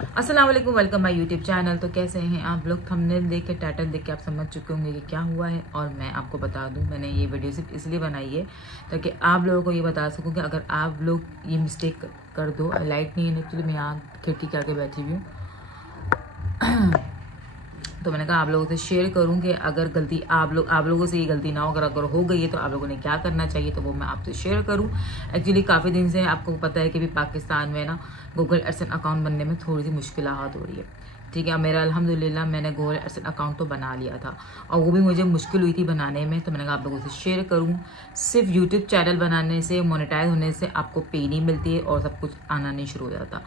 अस्सलाम वालेकुम, welcome my YouTube channel. तो कैसे हैं आप लोग? थंबनेल देख के, टाइटल देख के आप समझ चुके होंगे कि क्या हुआ है। और मैं आपको बता दूं, मैंने ये वीडियो सिर्फ इसलिए बनाई है ताकि आप लोगों को ये बता सकूं कि अगर आप लोग ये मिस्टेक कर दो। लाइट नहीं है, एक्चुअली मैं यहाँ खिड़की के आगे बैठी हुई हूँ तो मैंने कहा आप लोगों से शेयर करूं कि अगर गलती आप लोगों से ये गलती ना हो, अगर हो गई है तो आप लोगों ने क्या करना चाहिए, तो वो मैं आपसे शेयर करूं। एक्चुअली काफ़ी दिन से आपको पता है कि भी पाकिस्तान में ना गूगल एडसेंस अकाउंट बनने में थोड़ी सी मुश्किलात हो रही है। ठीक है, मेरा अल्हम्दुलिल्लाह मैंने गूगल एडसेंस अकाउंट तो बना लिया था और वो भी मुझे मुश्किल हुई थी बनाने में। तो मैंने कहा आप लोगों से शेयर करूं। सिर्फ यूट्यूब चैनल बनाने से, मोनेटाइज होने से आपको पे नहीं मिलती है और सब कुछ आना नहीं शुरू हो जाता।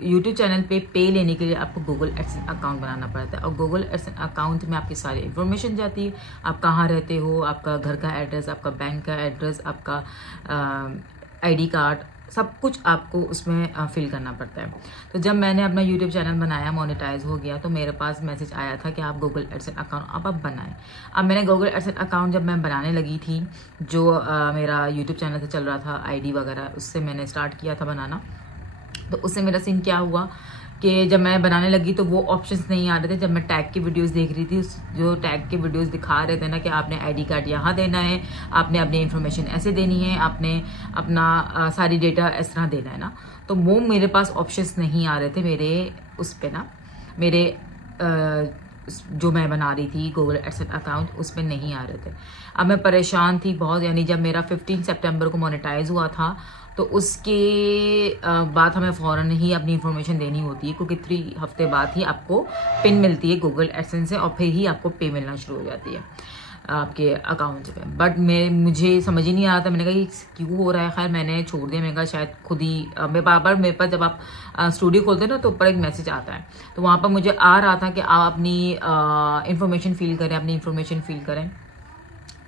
यूट्यूब चैनल पे लेने के लिए आपको गूगल एडसेंस अकाउंट बनाना पड़ता है और गूगल एडसेंस अकाउंट में आपकी सारी इन्फॉर्मेशन जाती है। आप कहाँ रहते हो, आपका घर का एड्रेस, आपका बैंक का एड्रेस, आपका आईडी कार्ड, सब कुछ आपको उसमें फिल करना पड़ता है। तो जब मैंने अपना यूट्यूब चैनल बनाया, मोनेटाइज हो गया, तो मेरे पास मैसेज आया था कि आप गूगल एडसेंस अकाउंट आप बनाएं। अब मैंने गूगल एडसेंस अकाउंट जब मैं बनाने लगी थी, जो मेरा यूट्यूब चैनल से चल रहा था, आईडी वगैरह, उससे मैंने स्टार्ट किया था बनाना। तो उससे मेरा सीन क्या हुआ कि जब मैं बनाने लगी तो वो ऑप्शंस नहीं आ रहे थे। जब मैं टैग की वीडियोस देख रही थी, उस जो टैग के वीडियोस दिखा रहे थे ना कि आपने आईडी कार्ड यहाँ देना है, आपने अपनी इन्फॉर्मेशन ऐसे देनी है, आपने अपना सारी डेटा इस तरह देना है ना, तो वो मेरे पास ऑप्शंस नहीं आ रहे थे मेरे उस पे ना, मेरे जो मैं बना रही थी गूगल एडसेंस अकाउंट, उस पर नहीं आ रहे थे। अब मैं परेशान थी बहुत। यानी जब मेरा 15 सितंबर को मोनेटाइज हुआ था तो उसके बाद हमें फ़ौरन ही अपनी इन्फॉर्मेशन देनी होती है, क्योंकि 3 हफ्ते बाद ही आपको पिन मिलती है गूगल एडसेंस से और फिर ही आपको पे मिलना शुरू हो जाती है आपके अकाउंट पे। बट मुझे समझ ही नहीं आ रहा था, मैंने कहा ये क्यों हो रहा है। खैर मैंने छोड़ दिया। मैंने कहा शायद खुद ही बार मेरे पास जब आप स्टूडियो खोलते हैं ना तो ऊपर एक मैसेज आता है, तो वहाँ पर मुझे आ रहा था कि आप अपनी इन्फॉर्मेशन फिल करें, अपनी इन्फॉर्मेशन फिल करें।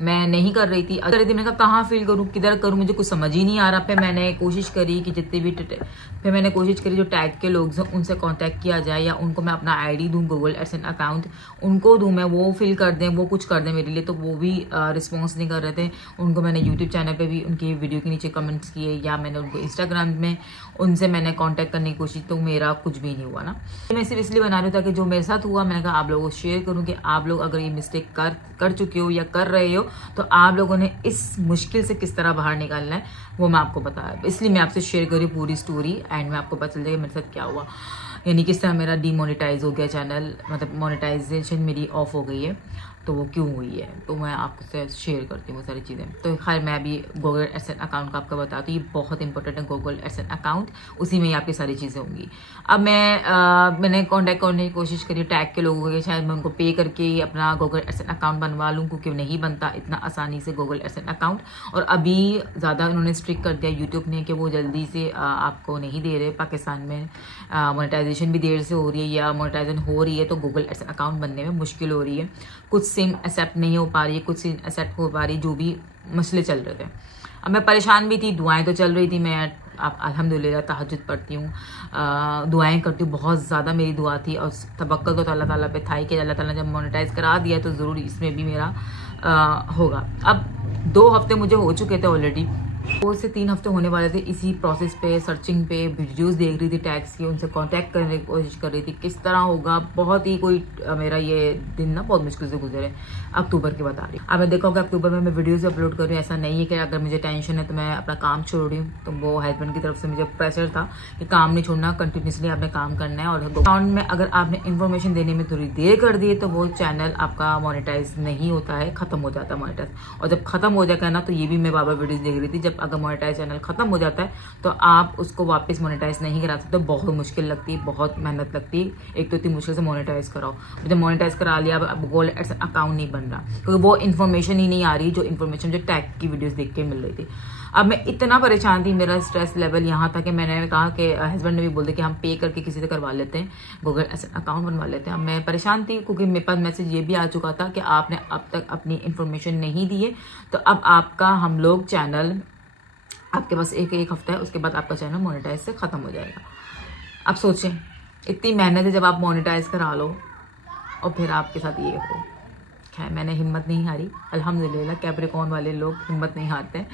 मैं नहीं कर रही थी। मैंने कहा कहाँ फिल करूँ, किधर करूँ, मुझे कुछ समझ ही नहीं आ रहा। फिर मैंने कोशिश करी कि जितने भी जो टैग के लोग हैं उनसे कांटेक्ट किया जाए, या उनको मैं अपना आईडी दूं, गूगल एडसेंस अकाउंट उनको दूं, मैं वो फिल कर दें, वो कुछ कर दें मेरे लिए। तो वो भी रिस्पॉन्स नहीं कर रहे थे। उनको मैंने यूट्यूब चैनल पे भी उनकी वीडियो के नीचे कमेंट्स किए, या मैंने उनको इंस्टाग्राम में उनसे मैंने कॉन्टैक्ट करने की कोशिश, तो मेरा कुछ भी नहीं हुआ ना। मैं सिर्फ इसलिए बना रही हूँ ताकि जो मेरे साथ हुआ, मैंने कहा आप लोगों को शेयर करूँ कि आप लोग अगर ये मिस्टेक कर चुके हो या कर रहे हो तो आप लोगों ने इस मुश्किल से किस तरह बाहर निकालना है वो मैं आपको बताया। इसलिए मैं आपसे शेयर करी पूरी स्टोरी, एंड में आपको पता चल जाएगा मेरे साथ क्या हुआ, यानी किस तरह मेरा डीमोनेटाइज हो गया चैनल, मतलब मोनेटाइजेशन मेरी ऑफ हो गई है, तो वो क्यों हुई है, तो मैं आपसे शेयर करती हूँ वो सारी चीज़ें। तो खैर मैं अभी गूगल एडसेंस अकाउंट का आपको बताती हूँ, ये बहुत इंपॉर्टेंट है गूगल एडसेंस अकाउंट, उसी में ही आपकी सारी चीज़ें होंगी। अब मैंने कांटेक्ट करने की कोशिश करी टैग के लोगों के, शायद मैं उनको पे करके ही अपना गूगल एडसेंस अकाउंट बनवा लूँ, क्योंकि नहीं बनता इतना आसानी से गूगल एडसेंस अकाउंट। और अभी ज़्यादा उन्होंने स्ट्रिक्ट कर दिया यूट्यूब ने कि वो जल्दी से आपको नहीं दे रहे। पाकिस्तान में मोनेटाइजेशन भी देर से हो रही है, या मोनेटाइजेशन हो रही है तो गूगल एडसेंस अकाउंट बनने में मुश्किल हो रही है। कुछ सिम एक्सेप्ट नहीं हो पा रही है, कुछ सिम एक्सेप्ट हो पा रही, जो भी मसले चल रहे थे। अब मैं परेशान भी थी, दुआएं तो चल रही थी। मैं अल्हम्दुलिल्लाह तहज्जुद पढ़ती हूँ, दुआएं करती हूँ, बहुत ज़्यादा मेरी दुआ थी और तवक्कुल तो अल्लाह ताला पे था ही कि अल्लाह ताला ने जब मोनेटाइज करा दिया तो ज़रूर इसमें भी मेरा होगा। अब 2 हफ्ते मुझे हो चुके थे ऑलरेडी, 2 से 3 हफ्ते होने वाले थे इसी प्रोसेस पे, सर्चिंग पे, वीडियोस देख रही थी टैग्स की, उनसे कांटेक्ट करने की कोशिश कर रही थी किस तरह होगा। बहुत ही मेरा ये दिन ना बहुत मुश्किल से गुजरे, अक्टूबर की बता रही हूँ। अब मैं देखा होगा अक्टूबर में मैं वीडियोस अपलोड कर रही हूँ। ऐसा नहीं है कि अगर मुझे टेंशन है तो मैं अपना काम छोड़ रही हूँ, तो वो हस्बैंड की तरफ से मुझे प्रेशर था कि काम नहीं छोड़ना, कंटिन्यूसली आपने काम करना है। और अकाउंट में अगर आपने इन्फॉर्मेशन देने में थोड़ी देर कर दी तो वो चैनल आपका मोनेटाइज नहीं होता है, खत्म हो जाता है मोनेटाइज। और जब खत्म हो जाएगा ना, तो ये भी मैं बाबा वीडियोज देख रही थी, जब अगर मोनेटाइज चैनल खत्म हो जाता है तो आप उसको वापस मोनेटाइज नहीं करा सकते। बहुत मुश्किल लगती है, बहुत मेहनत लगती है। एक तो इतनी मुश्किल से मोनेटाइज कराओ, जब मोनेटाइज करा लिया अब गूगल एडसेंस अकाउंट नहीं बन रहा, क्योंकि वो इन्फॉर्मेशन ही नहीं आ रही जो इन्फॉर्मेशन जो टैग की वीडियोस देख के मिल रही थी। अब मैं इतना परेशान थी, मेरा स्ट्रेस लेवल यहाँ था कि मैंने कहा कि हस्बैंड ने भी बोल दिया कि हम पे करके किसी से करवा लेते हैं, गूगल एडसेंस अकाउंट बनवा लेते हैं। अब मैं परेशान थी क्योंकि मेरे पास मैसेज ये भी आ चुका था कि आपने अब तक अपनी इन्फॉर्मेशन नहीं दी है, तो अब आपका हम लोग चैनल, आपके पास एक हफ्ता है, उसके बाद आपका चैनल मोनेटाइज से खत्म हो जाएगा। अब सोचें, इतनी मेहनत है जब आप मोनेटाइज करा लो और फिर आपके साथ ये हो। खैर मैंने हिम्मत नहीं हारी, अल्हम्दुलिल्लाह। कैप्रिकॉर्न वाले लोग हिम्मत नहीं हारते,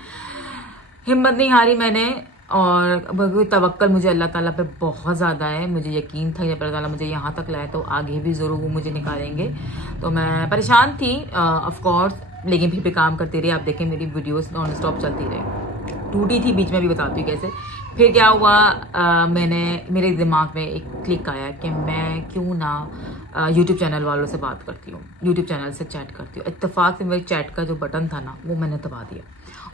हिम्मत नहीं हारी। मैंने और तवक्कल मुझे अल्लाह ताला पे बहुत ज़्यादा है। मुझे यकीन था जब अल्लाह ताला मुझे यहाँ तक लाए तो आगे भी ज़रूर वो मुझे निकालेंगे। तो मैं परेशान थी ऑफ कोर्स, लेकिन फिर भी काम करती रही। आप देखें मेरी वीडियोस नॉन स्टॉप चलती रही, टूटी थी बीच में, भी बताती हूँ कैसे। फिर क्या हुआ, मेरे दिमाग में एक क्लिक आया कि मैं क्यों ना यूट्यूब चैनल वालों से बात करती हूँ, यूट्यूब चैनल से चैट करती हूँ। इत्तेफाक से मेरे चैट का जो बटन था ना वो मैंने दबा दिया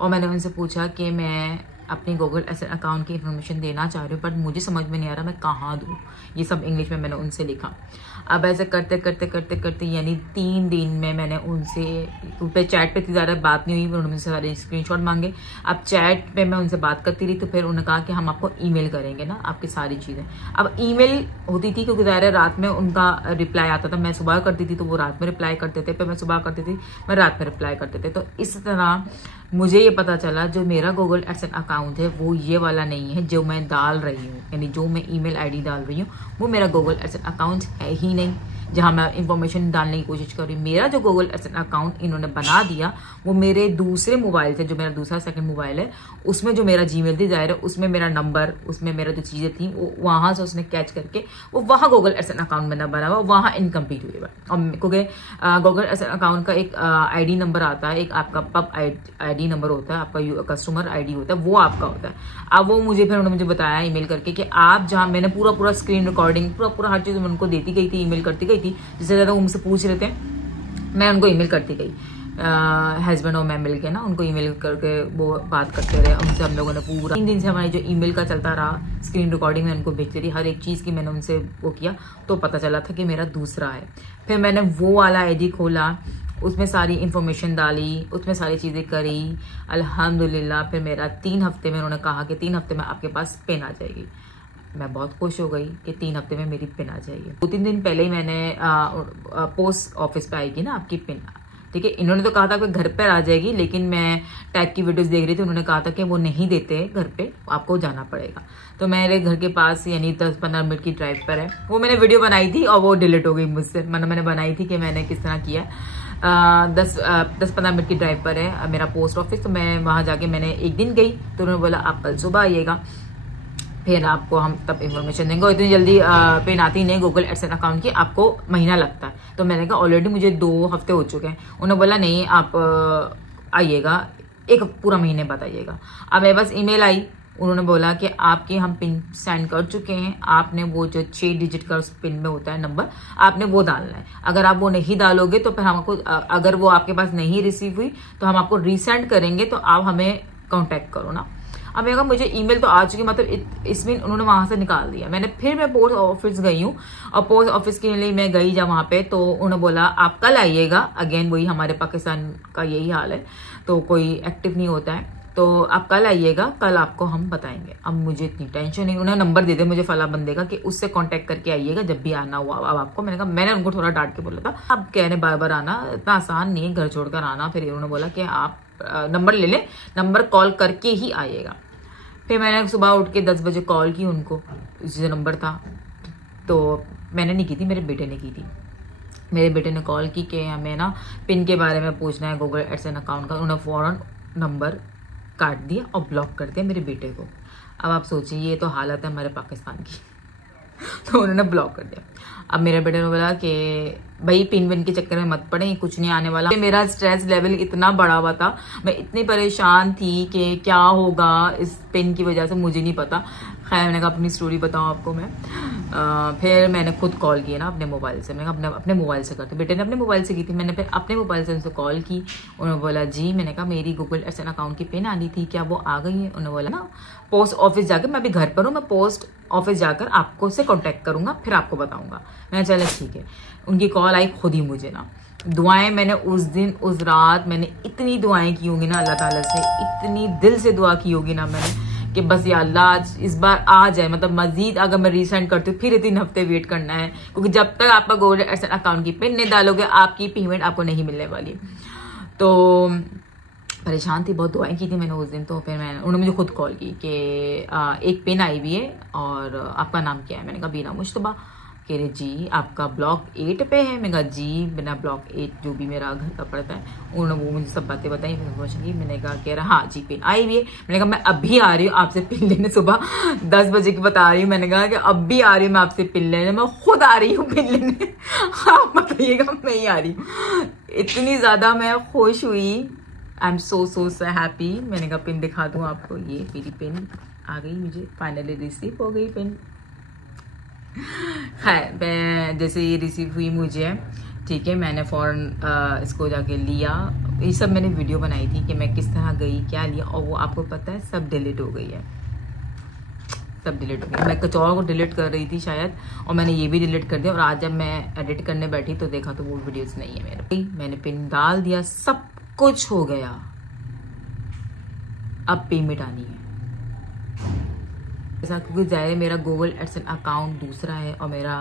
और मैंने उनसे पूछा कि मैं अपनी गूगल एडसेंस अकाउंट की इन्फॉर्मेशन देना चाह रही हूँ, बट मुझे समझ में नहीं आ रहा मैं कहाँ दूँ। ये सब इंग्लिश में मैंने उनसे लिखा। अब ऐसे करते करते करते करते यानी 3 दिन में मैंने उनसे पे चैट पे इतनी ज़्यादा बात नहीं हुई, उन्होंने मुझसे सारे स्क्रीनशॉट मांगे। अब चैट पे मैं उनसे बात करती रही तो फिर उन्होंने कहा कि हम आपको ईमेल करेंगे ना आपकी सारी चीज़ें। अब ईमेल होती थी क्योंकि ज़ाहिर है रात में उनका रिप्लाई आता था, मैं सुबह करती थी तो वो रात में रिप्लाई करते थे, फिर मैं सुबह करती थी मैं रात में रिप्लाई करते थे। तो इस तरह मुझे ये पता चला जो मेरा गूगल एडसेंस अकाउंट है वो ये वाला नहीं है जो मैं डाल रही हूँ, यानी जो मैं ईमेल आईडी डाल रही हूँ वो मेरा गूगल एडसेंस अकाउंट है ही नहीं जहाँ मैं इंफॉर्मेशन डालने की कोशिश कर रही हूँ। मेरा जो गूगल एडसेंस अकाउंट इन्होंने बना दिया वो मेरे दूसरे मोबाइल से, जो मेरा दूसरा सेकंड मोबाइल है उसमें जो मेरा जीमेल थी ज़ाहिर है उसमें मेरा नंबर, उसमें मेरा जो चीज़ें थी वो वहाँ से उसने कैच करके वो वहाँ गूगल एडसेंस अकाउंट में बना हुआ, वहाँ इनकम्प्लीट हुई हुआ। और क्योंकि गूगल एडसेंस अकाउंट का एक आईडी नंबर आता है, एक आपका पब आईडी नंबर होता है, आपका कस्टमर आईडी होता है, वो आपका होता है। अब वो मुझे फिर उन्होंने मुझे बताया ईमेल करके कि आप जहाँ, मैंने पूरा स्क्रीन रिकॉर्डिंग पूरा हर चीज़ उनको देती गई थी, ईमेल करती गई थी। जिससे ज़्यादा वो मुझसे पूछ रहे थे मैं उनको ईमेल करती गई, हस्बैंड और मैं मिल के ना उनको ईमेल करके वो बात करते रहे। उनसे हम लोगों ने पूरा 3 दिन से हमारी जो ईमेल का चलता रहा, स्क्रीन रिकॉर्डिंग में उनको भेजती रही, हर एक चीज़ की मैंने उनसे वो किया। तो पता चला था कि मेरा दूसरा है। फिर मैंने वो वाला आईडी खोला, उसमें सारी इंफॉर्मेशन डाली, उसमें सारी चीज़ें करी, अल्हम्दुलिल्लाह। फिर मेरा 3 हफ्ते में उन्होंने कहा कि 3 हफ्ते में आपके पास पिन आ जाएगी। मैं बहुत खुश हो गई कि 3 हफ्ते में मेरी पिन आ जाएगी। 2-3 दिन पहले ही मैंने पोस्ट ऑफिस पे आएगी ना आपकी पिन, ठीक है। इन्होंने तो कहा था कि घर पर आ जाएगी, लेकिन मैं टैग की वीडियोस देख रही थी, उन्होंने कहा था कि वो नहीं देते घर पे, आपको जाना पड़ेगा। तो मेरे घर के पास यानी 10-15 मिनट की ड्राइव पर है। वो मैंने वीडियो बनाई थी और वो डिलीट हो गई मुझसे, मैंने बनाई थी कि मैंने किस तरह किया। 10-15 मिनट की ड्राइव पर है मेरा पोस्ट ऑफिस। तो मैं वहां जाके मैंने एक दिन गई तो उन्होंने बोला आप कल सुबह आइएगा, फिर आपको हम तब इन्फॉर्मेशन देंगे। और इतनी जल्दी पिन आती नहीं गूगल एडसेंस अकाउंट की, आपको महीना लगता है। तो मैंने कहा ऑलरेडी मुझे 2 हफ्ते हो चुके हैं। उन्होंने बोला नहीं आप आइएगा, एक पूरा महीने बाद आइएगा। अब मेरे पास ईमेल आई, उन्होंने बोला कि आपके हम पिन सेंड कर चुके हैं, आपने वो जो 6 डिजिट का उस पिन में होता है नंबर, आपने वो डालना है। अगर आप वो नहीं डालोगे तो फिर हमको, अगर वो आपके पास नहीं रिसीव हुई तो हम आपको रीसेंड करेंगे, तो आप हमें कांटेक्ट करो ना। अब मैं कहा मुझे ईमेल तो आ चुकी, मतलब इसमें उन्होंने वहां से निकाल दिया। मैं पोस्ट ऑफिस गई हूँ और पोस्ट ऑफिस के लिए मैं गई जब वहां पे, तो उन्होंने बोला आप कल आइएगा। अगेन वही हमारे पाकिस्तान का यही हाल है, तो कोई एक्टिव नहीं होता है, तो आप कल आइएगा, कल आपको हम बताएंगे। अब मुझे इतनी टेंशन नहीं, उन्हें नंबर दे दे मुझे फला बंदे का कि उससे कांटेक्ट करके आइएगा जब भी आना हुआ अब आपको। मैंने उनको थोड़ा डांट के बोला था, अब कह रहे बार बार आना इतना आसान नहीं है, घर छोड़कर आना। फिर उन्होंने बोला कि आप नंबर ले लें, नंबर कॉल करके ही आइएगा। फिर मैंने सुबह उठ के 10 बजे कॉल की उनको, जो नंबर था, तो मैंने नहीं की थी, मेरे बेटे ने की थी। मेरे बेटे ने कॉल की कि हमें ना पिन के बारे में पूछना है गूगल एडसेंस अकाउंट का। उन्होंने फौरन नंबर काट दिया और ब्लॉक कर दिया मेरे बेटे को। अब आप सोचिए ये तो हालत है हमारे पाकिस्तान की। तो उन्होंने ब्लॉक कर दिया। अब मेरे बेटे ने बोला कि भाई पिन विन के चक्कर में मत पड़े, कुछ नहीं आने वाला। मेरा स्ट्रेस लेवल इतना बढ़ा हुआ था, मैं इतनी परेशान थी कि क्या होगा इस पिन की वजह से, मुझे नहीं पता। खैर मैंने कहा अपनी स्टोरी बताऊं आपको मैं। फिर मैंने खुद कॉल किया ना अपने मोबाइल से, मैंने कहा अपने मोबाइल से करती, बेटे ने अपने मोबाइल से की थी, मैंने फिर अपने मोबाइल से उनसे कॉल की। उन्होंने बोला जी। मैंने कहा मेरी गूगल एडसेंस अकाउंट की पिन आनी थी, क्या वो आ गई है? उन्होंने बोला ना पोस्ट ऑफिस जाकर, मैं अभी घर पर हूँ, मैं पोस्ट ऑफिस जाकर आपको से कॉन्टेक्ट करूंगा, फिर आपको बताऊंगा। मैंने चला ठीक है। उनकी कॉल आई खुद ही मुझे ना। दुआएं मैंने उस दिन उस रात मैंने इतनी दुआएं की होंगी ना अल्लाह ताला से, इतनी दिल से दुआ की होगी ना मैंने कि बस या अल्लाह आज इस बार आ जाए। मतलब मजीद अगर मैं रीसेंड करती हूँ फिर 3 हफ्ते वेट करना है, क्योंकि जब तक आपका गूगल एडसेंस अकाउंट की पिन नहीं डालोगे आपकी पेमेंट आपको नहीं मिलने वाली। तो परेशान थी, बहुत दुआएं की थी मैंने उस दिन। तो फिर उन्होंने मुझे खुद कॉल की कि एक पिन आई हुई है और आपका नाम क्या है? मैंने कहा बीना मुश्तबा। कह रहे जी आपका ब्लॉक 8 पे है। मैंने कहा जी बिना ब्लॉक 8 जो भी मेरा घर का पड़ता है, उन्होंने वो मुझे सब बातें बताई। मैंने कहा कह रहा हाँ जी पिन आई हुई है। मैंने कहा मैं अभी आ रही हूँ आपसे पिन लेने, सुबह 10 बजे की बता रही हूँ। मैंने कहा कि अब भी आ रही हूँ मैं आपसे पिन लेने, मैं खुद आ रही हूँ पिन लेने, आप बताइएगा मैं ही आ रही हूँ। इतनी ज्यादा मैं खुश हुई, आई एम सो हैप्पी। मैंने कहा पिन दिखा दूँ आपको, ये मेरी पिन आ गई, मुझे फाइनली रिसीव हो गई पिन। खैर मैं जैसे ये रिसीव हुई मुझे, ठीक है, मैंने फौरन इसको जाके लिया। ये सब मैंने वीडियो बनाई थी कि मैं किस तरह गई, क्या लिया, और वो आपको पता है सब डिलीट हो गई है, सब डिलीट हो गई। मैं कुछ और को डिलीट कर रही थी शायद, और मैंने ये भी डिलीट कर दिया। और आज जब मैं एडिट करने बैठी तो देखा तो वो वीडियोस नहीं है मेरे। मैंने पिन डाल दिया, सब कुछ हो गया। अब पेमेंट आनी है ऐसा, क्योंकि जाहिर मेरा गूगल एडसेंस अकाउंट दूसरा है और मेरा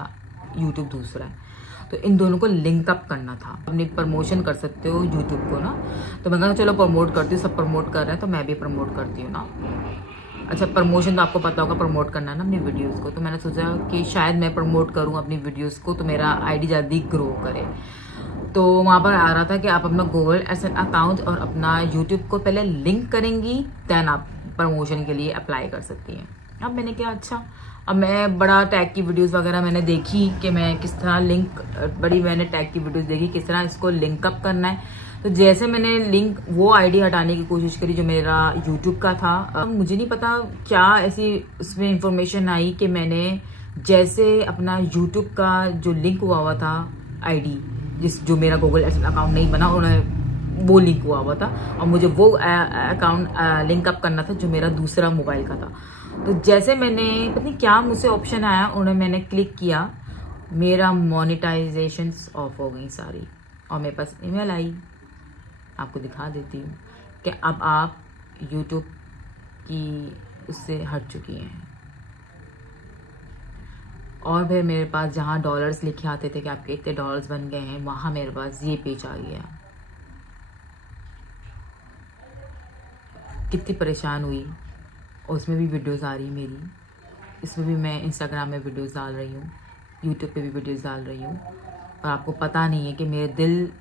यूट्यूब दूसरा है, तो इन दोनों को लिंक अप करना था। अपनी प्रमोशन कर सकते हो यूट्यूब को ना, तो मैं कहा चलो प्रमोट करती हूँ, सब प्रमोट कर रहे हैं तो मैं भी प्रमोट करती हूँ ना। अच्छा, प्रमोशन तो आपको पता होगा, प्रमोट करना है ना अपनी वीडियोस को। तो मैंने सोचा कि शायद मैं प्रमोट करूँ अपनी वीडियोस को तो मेरा आईडी जल्दी ग्रो करे। तो वहाँ पर आ रहा था कि आप अपना गूगल एडसेंस अकाउंट और अपना यूट्यूब को पहले लिंक करेंगी, देन आप प्रमोशन के लिए अप्लाई कर सकती हैं। अब मैंने क्या, अच्छा अब मैं बड़ा टैग की वीडियोस वगैरह मैंने देखी कि मैं किस तरह लिंक, बड़ी मैंने टैग की वीडियोस देखी किस तरह इसको लिंक अप करना है। तो जैसे मैंने लिंक, वो आईडी हटाने की कोशिश करी जो मेरा यूट्यूब का था। मुझे नहीं पता क्या ऐसी उसमें इंफॉर्मेशन आई कि मैंने जैसे अपना यूट्यूब का जो लिंक हुआ था आईडी, जो मेरा गूगल एडसेंस अकाउंट नहीं बना, उन्हें वो लिंक हुआ था और मुझे वो अकाउंट लिंक अप करना था जो मेरा दूसरा मोबाइल का था। तो जैसे मैंने पता नहीं क्या मुझसे ऑप्शन आया, उन्हें मैंने क्लिक किया, मेरा मोनेटाइजेशन ऑफ हो गई सारी, और मेरे पास ईमेल आई, आपको दिखा देती हूँ कि अब आप यूट्यूब की उससे हट चुकी हैं। और फिर मेरे पास जहाँ डॉलर्स लिखे आते थे कि आपके इतने डॉलर्स बन गए हैं, वहां मेरे पास ये पेज आ गया। कितनी परेशान हुई, और उसमें भी वीडियोस आ रही मेरी, इसमें भी मैं इंस्टाग्राम में वीडियोस डाल रही हूँ, यूट्यूब पे भी वीडियोस डाल रही हूँ। और आपको पता नहीं है कि मेरे दिल,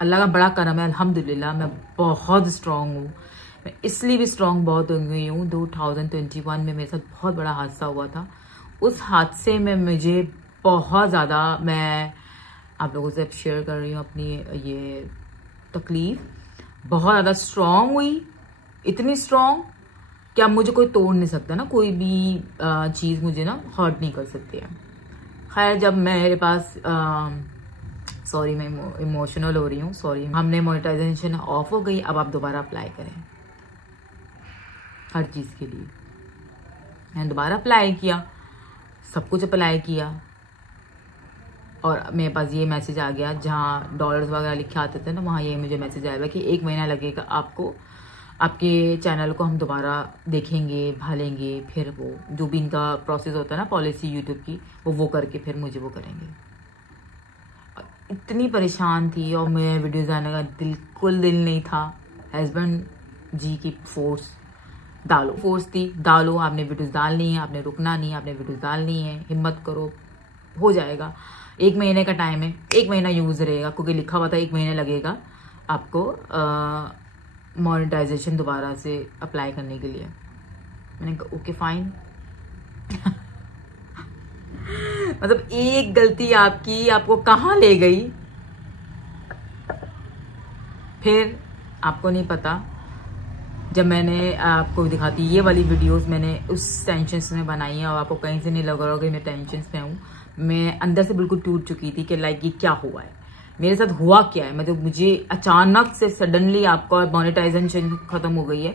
अल्लाह का बड़ा करम है, अल्हम्दुलिल्लाह मैं बहुत स्ट्रांग हूँ। मैं इसलिए भी स्ट्रांग बहुत हो गई हूँ, 2021 में मेरे साथ बहुत बड़ा हादसा हुआ था। उस हादसे में मुझे बहुत ज़्यादा, मैं आप लोगों से शेयर कर रही हूँ अपनी ये तकलीफ, बहुत ज़्यादा स्ट्रांग हुई, इतनी स्ट्रांग कि अब मुझे कोई तोड़ नहीं सकता ना, कोई भी चीज़ मुझे ना हर्ट नहीं कर सकती है। खैर जब मेरे पास सॉरी मैं इमोशनल हो रही हूँ, सॉरी, हमने मोनेटाइजेशन ऑफ हो गई, अब आप दोबारा अप्लाई करें हर चीज़ के लिए। मैंने दोबारा अप्लाई किया, सब कुछ अप्लाई किया, और मेरे पास ये मैसेज आ गया, जहाँ डॉलर्स वगैरह लिखे आते थे ना, वहाँ ये मुझे मैसेज आएगा कि 1 महीना लगेगा आपको, आपके चैनल को हम दोबारा देखेंगे, भालेंगे, फिर वो जो भी इनका प्रोसेस होता है ना पॉलिसी यूट्यूब की, वो करके फिर मुझे वो करेंगे। इतनी परेशान थी और मेरे वीडियोस आने का बिल्कुल दिल नहीं था। हस्बैंड जी की फोर्स, डालो, फोर्स थी, डालो, आपने वीडियोस डालनी है, आपने रुकना नहीं है, आपने वीडियोस डालनी है, हिम्मत करो, हो जाएगा। 1 महीने का टाइम है, 1 महीना यूज रहेगा, क्योंकि लिखा हुआ था 1 महीने लगेगा आपको मोनेटाइजेशन दोबारा से अप्लाई करने के लिए। मैंने कहा ओके फाइन। मतलब एक गलती आपकी आपको कहाँ ले गई, फिर आपको नहीं पता। जब मैंने आपको दिखाती ये वाली वीडियोस मैंने उस टेंशन में बनाई है, और आपको कहीं से नहीं लग रहा होगा कि मैं टेंशन में हूँ। मैं अंदर से बिल्कुल टूट चुकी थी कि लाइक ये क्या हुआ है, मेरे साथ हुआ क्या है। मतलब मुझे अचानक से सडनली आपका मोनेटाइजेशन खत्म हो गई है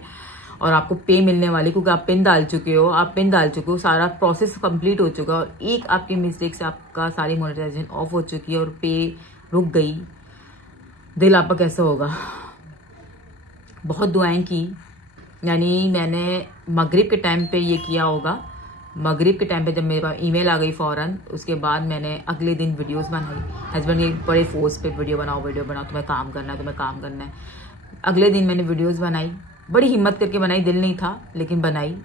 और आपको पे मिलने वाली, क्योंकि आप पिन डाल चुके हो, सारा प्रोसेस कंप्लीट हो चुका है, और एक आपकी मिस्टेक से आपका सारी मोनेटाइजेशन ऑफ हो चुकी है और पे रुक गई। दिल आपका कैसा होगा। बहुत दुआएं की, यानी मैंने मगरिब के टाइम पे ये किया होगा, मगरिब के टाइम पे जब मेरे पास ईमेल आ गई फौरन, उसके बाद मैंने अगले दिन वीडियोस बनाई। हस्बैंड के बड़े फोर्स पे वीडियो बनाओ, तुम्हें काम करना है, अगले दिन मैंने वीडियोस बनाई, बड़ी हिम्मत करके बनाई, दिल नहीं था लेकिन बनाई,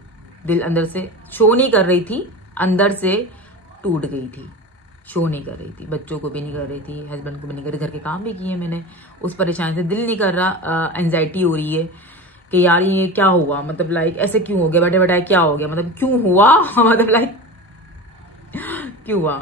दिल अंदर से शो नहीं कर रही थी, अंदर से टूट गई थी, शो नहीं कर रही थी, बच्चों को भी नहीं कर रही थी, हस्बैंड को भी नहीं कर रही, घर के काम भी किए मैंने, उस परेशानी से दिल नहीं कर रहा, एंजाइटी हो रही है कि यार ये क्या हुआ, मतलब लाइक ऐसे क्यों हो गया, बैठे बैठे क्या हो गया, मतलब क्यों हुआ मतलब लाइक क्यों हुआ।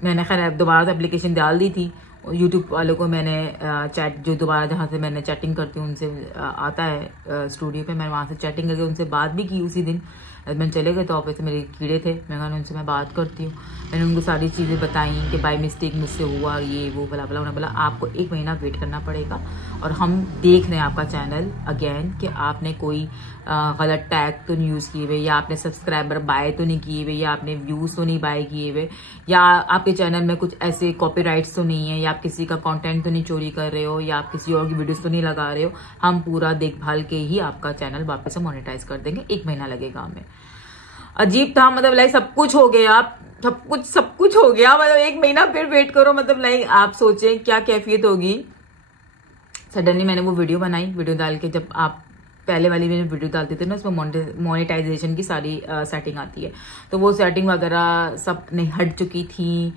मैंने खैर दोबारा से एप्लीकेशन डाल दी थी, यूट्यूब वालों को मैंने चैट, जो दोबारा जहाँ से मैंने चैटिंग करती हूँ उनसे आता है स्टूडियो पे, मैंने वहाँ से चैटिंग करके उनसे बात भी की उसी दिन। हस्बैंड चले गए तो ऑफिस से मेरे कीड़े थे, मैं कहा उनसे मैं बात करती हूँ। मैंने उनको सारी चीज़ें बताई कि बाय मिस्टेक मुझसे हुआ ये वो भला भला। उन्होंने बोला आपको 1 महीना वेट करना पड़ेगा और हम देख रहे हैं आपका चैनल अगेन कि आपने कोई गलत टैग तो नहीं यूज़ किए हुए, या आपने सब्सक्राइबर बाय तो नहीं किए हुए, या आपने व्यूज़ तो नहीं बाय किए हुए, या आपके चैनल में कुछ ऐसे कॉपीराइट्स तो नहीं है, या आप किसी का कंटेंट तो नहीं चोरी कर रहे हो, या आप किसी और की वीडियोस तो नहीं लगा रहे हो। हम पूरा देखभाल के ही आपका चैनल वापस से मोनेटाइज कर देंगे, 1 महीना लगेगा हमें। अजीब था, मतलब लाइक सब कुछ हो गया, सब कुछ हो गया, मतलब 1 महीना फिर वेट करो, मतलब लाइक आप सोचें क्या कैफियत होगी। सडनली मैंने वो वीडियो बनाई, वीडियो डाल के जब आप पहले वाली में वीडियो डालते थे ना उसमें मोनेटाइजेशन की सारी सेटिंग आती है, तो वो सेटिंग वगैरह सब नहीं हट चुकी थी।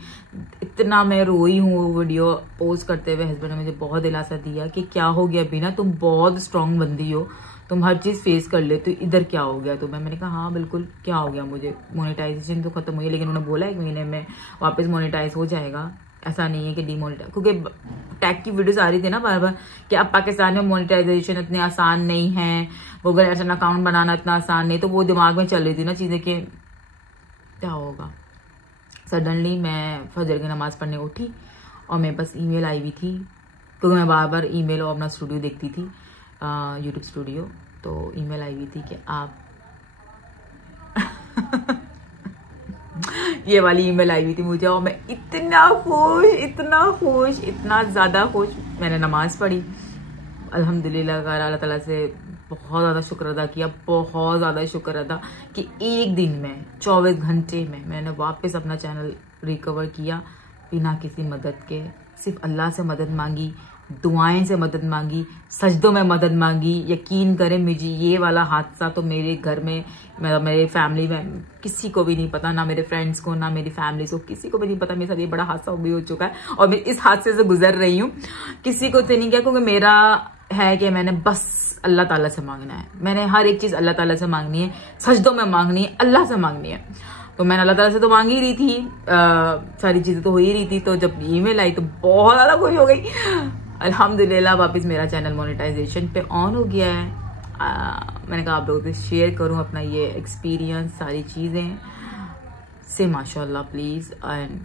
इतना मैं रोई हूँ वो वीडियो पोस्ट करते हुए। हस्बैंड ने मुझे बहुत दिलासा दिया कि क्या हो गया बिना, तुम बहुत स्ट्रांग बंदी हो, तुम हर चीज फेस कर लेते हो, इधर क्या हो गया तुम्हें। मैंने कहा हाँ बिल्कुल क्या हो गया मुझे, मोनेटाइजेशन तो खत्म हुई है, लेकिन उन्होंने बोला 1 महीने में वापस मोनेटाइज हो जाएगा, ऐसा नहीं है कि डीमोनेटाइज, क्योंकि टैग की वीडियोस आ रही थी ना बार बार कि अब पाकिस्तान में मोनेटाइजेशन इतने आसान नहीं है, गूगल एडसेंस अकाउंट बनाना इतना आसान नहीं, तो वो दिमाग में चल रही थी ना चीजें कि क्या होगा। सडनली मैं फजर की नमाज पढ़ने उठी और मेरे पास ईमेल आई हुई थी, क्योंकि मैं बार बार ईमेल और अपना स्टूडियो देखती थी, यूट्यूब स्टूडियो, तो ईमेल आई हुई थी कि आप ये वाली ईमेल आई हुई थी मुझे, और मैं इतना खुश, इतना ज्यादा खुश। मैंने नमाज पढ़ी, अल्हम्दुलिल्लाह अल्लाह ताला से बहुत ज्यादा शुक्र अदा किया, बहुत ज्यादा शुक्र अदा कि 1 दिन में 24 घंटे में मैंने वापस अपना चैनल रिकवर किया बिना किसी मदद के। सिर्फ अल्लाह से मदद मांगी, दुआएं से मदद मांगी, सजदों में मदद मांगी। यकीन करें मुझे ये वाला हादसा तो मेरे घर में, मेरे फैमिली में किसी को भी नहीं पता, ना मेरे फ्रेंड्स को, ना मेरी फैमिली को, किसी को भी नहीं पता मेरे साथ ये बड़ा हादसा भी हो चुका है और मैं इस हादसे से गुजर रही हूँ। किसी को तो नहीं किया, क्योंकि मेरा है कि मैंने बस अल्लाह ताला से मांगना है, मैंने हर एक चीज अल्लाह ताला से मांगनी है, सजदों में मांगनी है, अल्लाह से मांगनी है। तो मैंने अल्लाह ताला से तो मांग ही रही थी, सारी चीजें तो हो ही रही थी। तो जब ईमेल आई तो बहुत ज्यादा खुश हो गई। अल्हम्दुलिल्लाह वापस मेरा चैनल मोनेटाइजेशन पे ऑन हो गया है। मैंने कहा आप लोगों से शेयर करूं अपना ये एक्सपीरियंस, सारी चीजें से माशाल्लाह प्लीज। एंड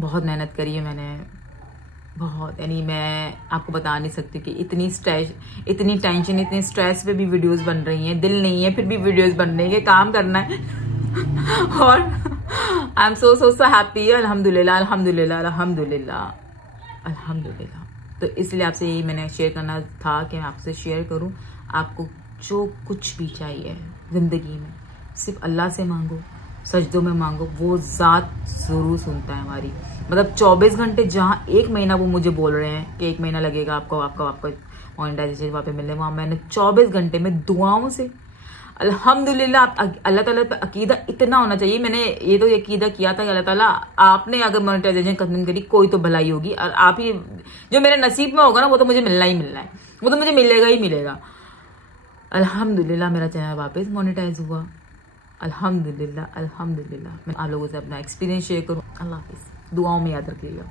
बहुत मेहनत करी है मैंने, बहुत, यानी मैं आपको बता नहीं सकती कि इतनी स्ट्रेस, इतनी टेंशन, इतनी स्ट्रेस पे भी वीडियोस बन रही हैं। दिल नहीं है फिर भी वीडियोस बन रही है, काम करना है और आई एम सो हैप्पी। अल्हम्दुलिल्लाह अल्हम्दुलिल्लाह अल्हम्दुलिल्लाह अल्हम्दुलिल्लाह। तो इसलिए आपसे यही मैंने शेयर करना था कि मैं आपसे शेयर करूं। आपको जो कुछ भी चाहिए जिंदगी में सिर्फ अल्लाह से मांगो, सजदों में मांगो, वो ज़ात जरूर सुनता है हमारी। मतलब 24 घंटे, जहाँ 1 महीना वो मुझे बोल रहे हैं कि 1 महीना लगेगा आपको मोनेटाइजेशन वहाँ पे मिलने, वहाँ मैंने 24 घंटे में दुआओं से अल्हम्दुलिल्लाह। अल्लाह ताला पे अकीदा इतना होना चाहिए। मैंने ये तो अकीदा किया था कि अल्लाह ताला आपने अगर मोनेटाइजेशन खत्म करी कोई तो भलाई होगी, और आप ही जो मेरे नसीब में होगा ना वो तो मुझे मिलना ही मिलना है, वो तो मुझे मिलेगा ही मिलेगा। अल्हम्दुलिल्लाह मेरा चैनल वापस मोनेटाइज हुआ, अल्हम्दुलिल्लाह अल्हम्दुलिल्लाह। मैं आप लोगों से अपना एक्सपीरियंस शेयर करूँ। अल्लाह हाफिज़, दुआओं में याद रखिएगा।